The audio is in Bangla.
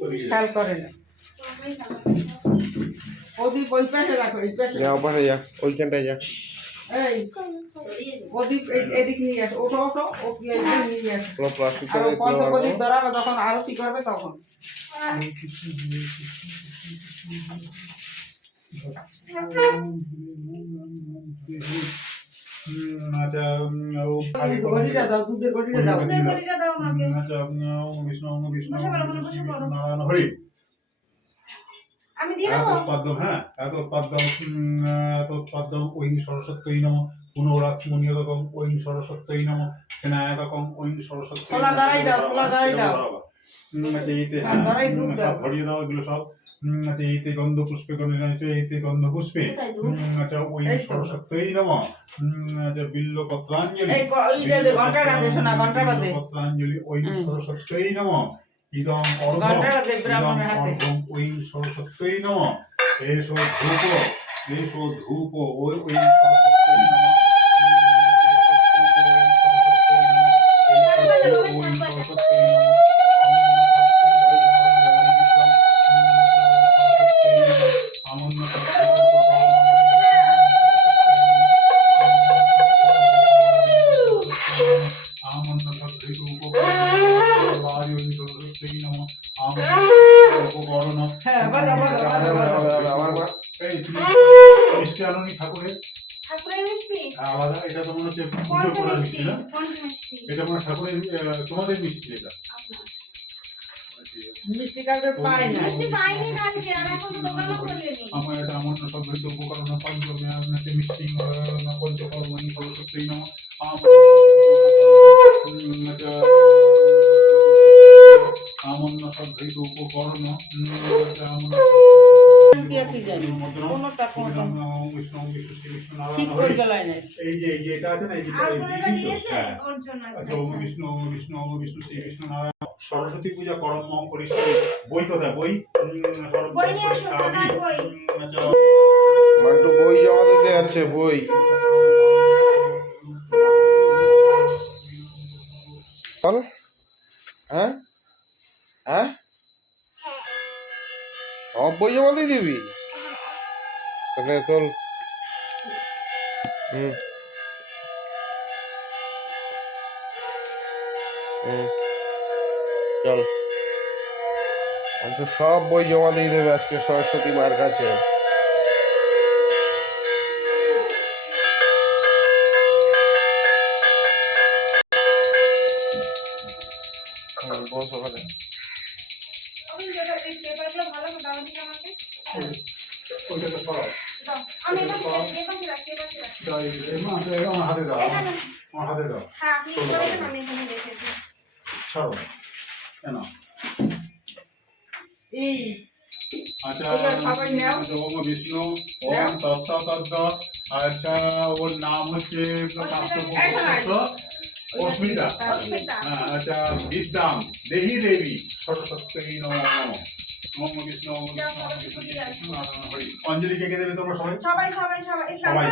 ওদিকে খেয়াল করে না। প্রদীপ ওই পাশে রাখো এই পাশে যা ওপাশে যা ওইখানটায় যা। এই এই- এদিক নিয়ে আসো ওঠো ওঠো ও এদিক নিয়ে আসো। প্লাস্টিক আর প্রদীপ ধরাবে তখন আরতি করবে তখন? আচ্ছা বিষ্ণু। নারায়ণ হরি। আমি দিয়ে দেবো? হ্যাঁ এত উৎপাদ্যম এত উৎপাদ্যম ঐং সরস্বত্যই নম। পুনরাসমুনিয়তকম ঐং সরস্বত্যই নম। সেনায়তকম ছোলা দাঁড়াই দাও, ছোলা দাঁড়াই দাও। আচ্ছা এইতে হ্যাঁ। সব দাও এগুলো সব। আচ্ছা এইতে গন্ধ পুষ্পে গন্ধ এইতে গন্ধ পুষ্পে? কোথায় দুধ? হুম, আচ্ছা এই নম। আচ্ছা বিল্ল পত্রাঞ্জলি। পত্রাঞ্জলি। নম। নম। এসো ধূপ এসো ধূপ ওই সরস্বত্যই মিষ্টি আনুনি ঠাকুরের? ঠাকুরের মিষ্টি? আলাদা এটা তো মনে হচ্ছে পুজো করার মিষ্টি মিষ্টি না? এটা মনে ঠাকুরের তোমাদের মিষ্টি এটা। মিষ্টি কাউকে পাই না। মিষ্টি পাইনি কালকে আর এখন দোকানও খোলেনি সরস্বতী পূজা করম মম করিষ্যামি বই কোথায়? বই। উম, আচ্ছা। মান্টু বই জমা দিতে যাচ্ছে বই। হ্যাঁ? হ্যাঁ? সব বই জমা দিয়ে দিবি। তাহলে তোর, হুম। চল। তো সব বই জমা দিয়ে দেবে আজকে সরস্বতী মার কাছে। বস মা, এই আমার হাতে দাও আমার- হাতে দাও। হ্যাঁ আপনি করেন আমি এখানে রেখেছি সরো কেন আচ্ছা বিষ্ণু। ওম তত্ত তত্ত আচ্ছা ওর নাম হচ্ছে অস্মিতা অস্মিতা। হ্যাঁ, আচ্ছা বিদ্যাম দেহি দেবী সরস্বতী কে কে দেবে তোমরা সবাই? সবাই সবাই সবাই।